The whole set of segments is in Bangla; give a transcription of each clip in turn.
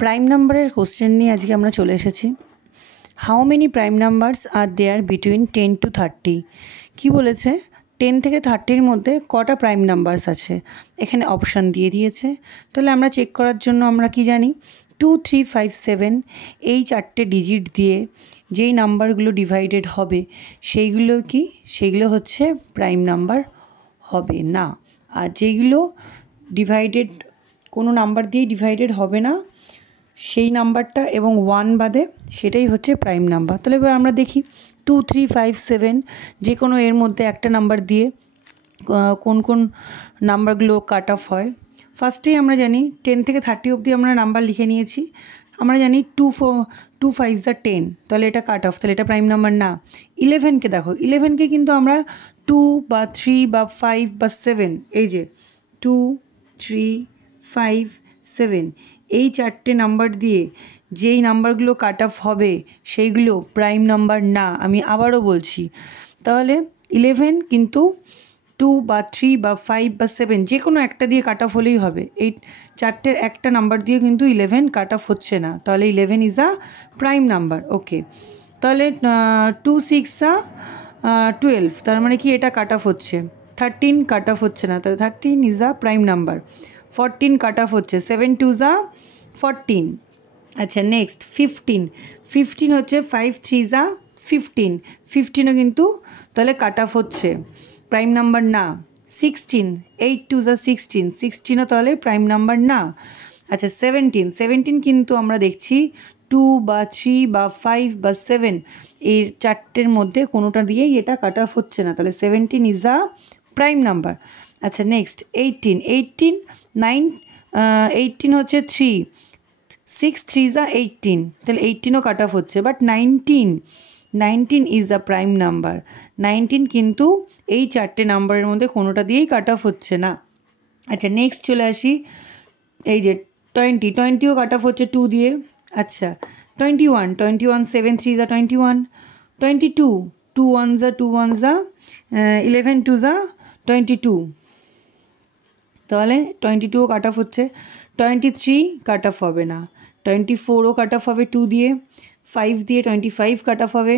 প্রাইম নাম্বারের কোশ্চেন নিয়ে আজকে আমরা চলে এসেছি। How many prime numbers are there between 10 to 30? কি বলেছে 10 থেকে 30-র মধ্যে কটা প্রাইম নাম্বারস আছে, এখানে অপশান দিয়ে দিয়েছে। তাহলে আমরা চেক করার জন্য আমরা কি জানি 2, 3, 5, 7 এই চারটে ডিজিট দিয়ে যেই নাম্বারগুলো ডিভাইডেড হবে সেইগুলো হচ্ছে প্রাইম নাম্বার হবে না। আর যেইগুলো ডিভাইডেড কোনো নাম্বার দিয়েই ডিভাইডেড হবে না সেই নাম্বারটা এবং 1 বাদে সেটাই হচ্ছে প্রাইম নাম্বার। তাহলে এবার আমরা দেখি 2, 3, 5, 7 যে কোনো এর মধ্যে একটা নাম্বার দিয়ে কোন কোন নাম্বারগুলো কাট অফ হয়। ফার্স্টেই আমরা জানি 10 থেকে 30 অবধি আমরা নাম্বার লিখে নিয়েছি। আমরা জানি 2 5s are 10, তাহলে এটা কাট অফ, তাহলে এটা প্রাইম নাম্বার না। 11কে দেখো, 11কে কিন্তু আমরা 2 বা 3 বা 5 বা 7, এই যে 2, 3, 5, 7 এই চারটে নাম্বার দিয়ে যেই নাম্বারগুলো কাট অফ হবে সেইগুলো প্রাইম নাম্বার না। আমি আবারও বলছি, তাহলে 11 কিন্তু 2 বা 3 বা 5 বা 7 যে কোনো একটা দিয়ে কাট অফ হলেই হবে। এই চারটের একটা নাম্বার দিয়ে কিন্তু 11 কাট অফ হচ্ছে না, তাহলে 11 ইজ আ প্রাইম নাম্বার। ওকে, তাহলে 2 6 12, তার মানে কি এটা কাট অফ হচ্ছে। 13 কাট অফ হচ্ছে না, তাহলে 13 is a prime number. 14 cut off হচ্ছে, 7 2s are 14। আচ্ছা, নেক্সট 15 হচ্ছে 5 3s are 15, 15ও কিন্তু তাহলে কাট অফ হচ্ছে, প্রাইম নাম্বার না। 16 8 2s are 16, 16ও তাহলে প্রাইম নাম্বার না। আচ্ছা, 17 কিন্তু আমরা দেখছি 2 বা 3 বা 5 বা 7 এই চারটের মধ্যে কোনোটা দিয়েই এটা কাট অফ হচ্ছে না, তাহলে 17 ইজ আ প্রাইম নাম্বার। আচ্ছা, নেক্সট 18 হচ্ছে 3, 6 3s are 18, তাহলে 18ও কাট অফ হচ্ছে, but 19 is a prime number. 19 কিন্তু এই চারটে নাম্বারের মধ্যে কোনোটা দিয়েই কাট অফ হচ্ছে না। আচ্ছা, নেক্সট চলে আসি, এই যে 20ও কাট অফ হচ্ছে 2 দিয়ে। আচ্ছা, 21 7 3s are 21, 22 2 1s are 11 2s are 22, তাহলে 22ও কাট অফ হচ্ছে। 23 কাট অফ হবে না, 24ও কাট অফ হবে 2 দিয়ে, 5 দিয়ে 25 কাট অফ হবে,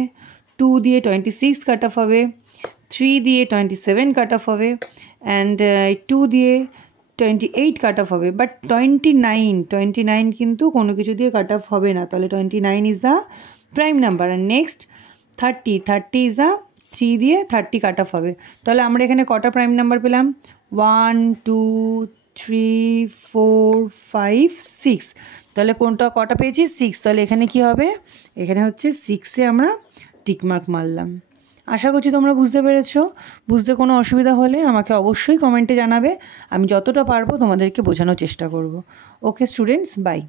2 দিয়ে 26 কাট অফ হবে, 3 দিয়ে 27 কাট অফ হবে, অ্যান্ড 2 দিয়ে 28 কাট অফ হবে, বাট 29 কিন্তু কোনো কিছু দিয়ে কাট অফ হবে না, তাহলে 29 ইজ আ প্রাইম নাম্বার। আর নেক্সট 30 ইজ আ 3 দিয়ে 30 কাট অফ হবে। তাহলে আমরা এখানে কটা প্রাইম নাম্বার পেলাম? 1 2 3 4 5 6, তাহলে কটা পেয়েছি? 6, তাহলে এখানে কি হবে? এখানে হচ্ছে 6-এ আমরা টিকমার্ক মারলাম। আশা করছি তোমরা বুঝতে পেরেছো। বুঝতে কোনো অসুবিধা হলে আমাকে অবশ্যই কমেন্টে জানাবে, আমি যতটা পারবো তোমাদেরকে বোঝানোর চেষ্টা করব। Okay students, by.